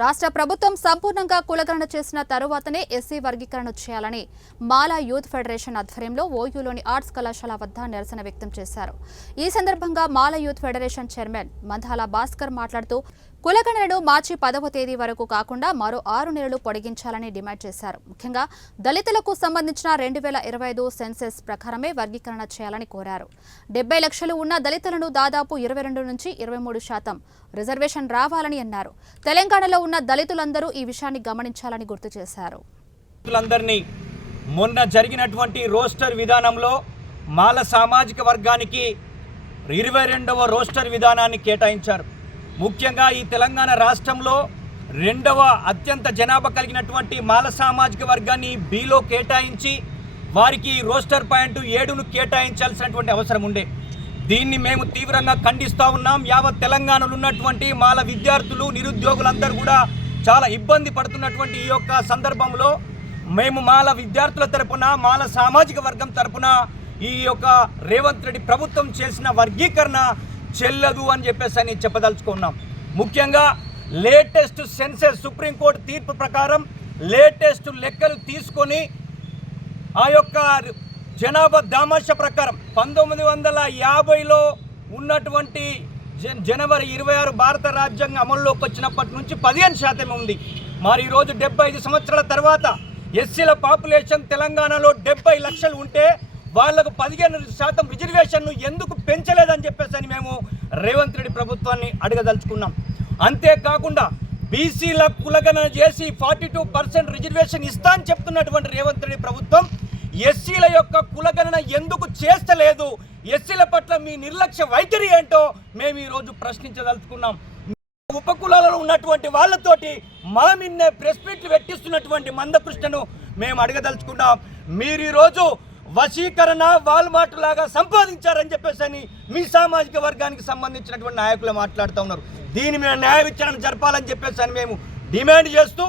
రాష్ట్ర ప్రభుత్వం సంపూర్ణంగా కులగణన చేసిన తరువాతనే ఎస్సీ వర్గీకరణ చేయాలని మాలా యూత్ ఫెడరేషన్ ఆధ్వర్యంలో ఓయూలోని ఆర్ట్స్ కళాశాల వద్ద నిరసన వ్యక్తం చేశారు. ఈ సందర్భంగా మాలా యూత్ ఫెడరేషన్ చైర్మన్ మంధాల భాస్కర్ మాట్లాడుతూ కులగణనను మార్చి 10వ తేదీ వరకు కాకుండా మరో 6 నెలలు పొడిగించాలని డిమాండ్ చేశారు. ముఖ్యంగా దళితులకు సంబంధించిన 2025 సెన్సెస్ ప్రకారమే వర్గీకరణ చేయాలని కోరారు. 70 లక్షలు ఉన్న దళితులను దాదాపు 22 నుంచి 23% రిజర్వేషన్ రావాలని అన్నారు. తెలంగాణలో ఉన్న దళితులందరూ ఈ విషయాన్ని గమనించాలని గుర్తు చేశారు. మొన్న జరిగినటువంటి రోస్టర్ విధానంలో మాల సామాజిక వర్గానికి 22వ రోస్టర్ విధానాన్ని కేటాయించారు. ముఖ్యంగా ఈ తెలంగాణ రాష్ట్రంలో 2వ అత్యంత జనాభా కలిగినటువంటి మాల సామాజిక వర్గాన్ని బిలో కేటాయించి వారికి రోస్టర్ పాయింట్ 7ను కేటాయించాల్సినటువంటి అవసరం ఉండే. దీన్ని మేము తీవ్రంగా ఖండిస్తూ ఉన్నాం. యావత్ తెలంగాణలో ఉన్నటువంటి మాల విద్యార్థులు నిరుద్యోగులందరూ కూడా చాలా ఇబ్బంది పడుతున్నటువంటి ఈ యొక్క సందర్భంలో మేము మాల విద్యార్థుల తరపున మాల సామాజిక వర్గం తరపున ఈ యొక్క రేవంత్ రెడ్డి ప్రభుత్వం చేసిన వర్గీకరణ చెల్లదు అని చెప్పేసి చెప్పదలుచుకున్నాం. ముఖ్యంగా లేటెస్ట్ సెన్సెస్ సుప్రీంకోర్టు తీర్పు ప్రకారం లేటెస్ట్ లెక్కలు తీసుకొని ఆ యొక్క జనాభా దామాష ప్రకారం 1950లో ఉన్నటువంటి జనవరి 26 భారత రాజ్యాంగం అమల్లోకి వచ్చినప్పటి నుంచి 15% ఉంది. మరి ఈరోజు 75 సంవత్సరాల తర్వాత ఎస్సీల పాపులేషన్ తెలంగాణలో 70 లక్షలు ఉంటే వాళ్లకు 15% రిజర్వేషన్ను ఎందుకు పెంచలేదని చెప్పేసి మేము రేవంత్ రెడ్డి ప్రభుత్వాన్ని అడగదలుచుకున్నాం. అంతేకాకుండా బీసీల కులగణన చేసి 42% రిజర్వేషన్ ఇస్తా అని చెప్తున్నటువంటి రేవంత్ రెడ్డి ప్రభుత్వం ఎస్సీల యొక్క కులగణన ఎందుకు చేస్తలేదు? ఎస్సీల పట్ల మీ నిర్లక్ష్య వైఖరి ఏంటో మేము ఈరోజు ప్రశ్నించదలుచుకున్నాం. ఉపకులాలలో ఉన్నటువంటి వాళ్ళతోటి మా మిన్నే ప్రెస్ మీట్లు పెట్టిస్తున్నటువంటి మందకృష్ణను మేము అడగదలుచుకున్నాం. మీరు ఈరోజు వశీకరణ వాల్మార్ట్ లాగా సంపాదించారని చెప్పేసి మీ సామాజిక వర్గానికి సంబంధించినటువంటి నాయకులు మాట్లాడుతూ ఉన్నారు. దీని మీద న్యాయ విచారణ జరపాలని చెప్పేసి మేము డిమాండ్ చేస్తూ,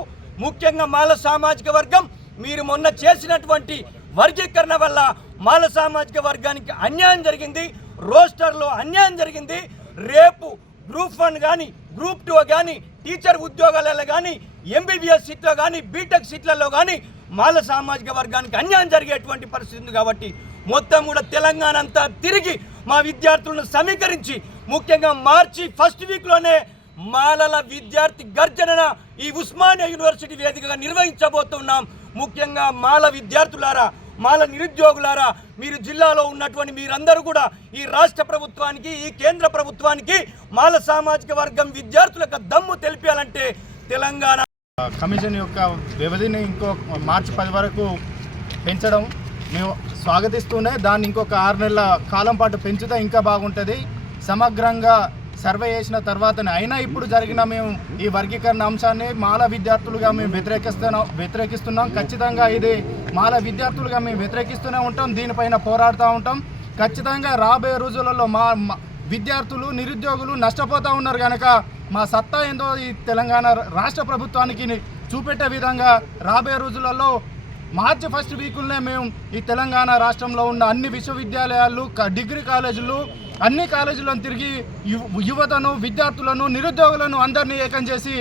ముఖ్యంగా మాల సామాజిక వర్గం మీరు మొన్న చేసినటువంటి వర్గీకరణ వల్ల మాల సామాజిక వర్గానికి అన్యాయం జరిగింది, రోస్టర్లో అన్యాయం జరిగింది. రేపు గ్రూప్ 1 కానీ గ్రూప్ 2 కానీ టీచర్ ఉద్యోగాలలో కానీ ఎంబీబీఎస్ సీట్లో కానీ బీటెక్ సీట్లలో కానీ మాల సామాజిక వర్గానికి అన్యాయం జరిగేటువంటి పరిస్థితి ఉంది. కాబట్టి మొత్తం కూడా తెలంగాణ అంతా తిరిగి మా విద్యార్థులను సమీకరించి ముఖ్యంగా మార్చి 1st వీక్లోనే మాలల విద్యార్థి గర్జన ఈ ఉస్మానియా యూనివర్సిటీ వేదికగా నిర్వహించబోతున్నాం. ముఖ్యంగా మాల విద్యార్థులారా, మాల నిరుద్యోగులారా, మీరు జిల్లాలో ఉన్నటువంటి మీరందరూ కూడా ఈ రాష్ట్ర ప్రభుత్వానికి, ఈ కేంద్ర ప్రభుత్వానికి మాల సామాజిక వర్గం విద్యార్థులకు దమ్ము తెలిపాలంటే తెలంగాణ కమిషన్ యొక్క వ్యవధిని ఇంకో మార్చి 10 వరకు పెంచడం మేము స్వాగతిస్తూనే దాన్ని ఇంకొక 6 నెలల కాలం పాటు పెంచుతా ఇంకా బాగుంటుంది. సమగ్రంగా సర్వే చేసిన తర్వాతనే అయినా ఇప్పుడు జరిగిన మేము ఈ వర్గీకరణ అంశాన్ని మాల విద్యార్థులుగా మేము వ్యతిరేకిస్తున్నాం. ఖచ్చితంగా ఇది మాల విద్యార్థులుగా మేము వ్యతిరేకిస్తూనే ఉంటాం. దీనిపైన పోరాడుతూ ఉంటాం. ఖచ్చితంగా రాబోయే రోజులలో మా విద్యార్థులు నిరుద్యోగులు నష్టపోతూ ఉన్నారు కనుక మా సత్తా ఏందో ఈ తెలంగాణ రాష్ట్ర ప్రభుత్వానికి చూపెట్టే విధంగా రాబోయే రోజులలో మార్చి 1st వీకులనే మేము ఈ తెలంగాణ రాష్ట్రంలో ఉన్న అన్ని విశ్వవిద్యాలయాలు, డిగ్రీ కాలేజీలు, అన్ని కాలేజీలను తిరిగి యువతను, విద్యార్థులను, నిరుద్యోగులను అందరినీ ఏకం చేసి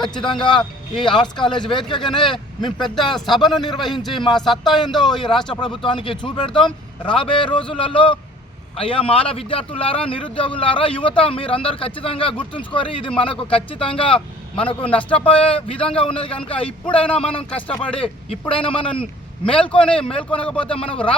ఖచ్చితంగా ఈ ఆర్ట్స్ కాలేజ్ వేదికగానే మేము పెద్ద సభను నిర్వహించి మా సత్తా ఏందో ఈ రాష్ట్ర ప్రభుత్వానికి చూపెడతాం. రాబోయే రోజులలో అయ్యా మాల విద్యార్థులారా, నిరుద్యోగులారా, యువత మీరందరూ ఖచ్చితంగా గుర్తుంచుకోరి. ఇది మనకు నష్టపోయే విధంగా ఉన్నది కనుక ఇప్పుడైనా మనం కష్టపడి, ఇప్పుడైనా మనం మేల్కొనకపోతే మనకు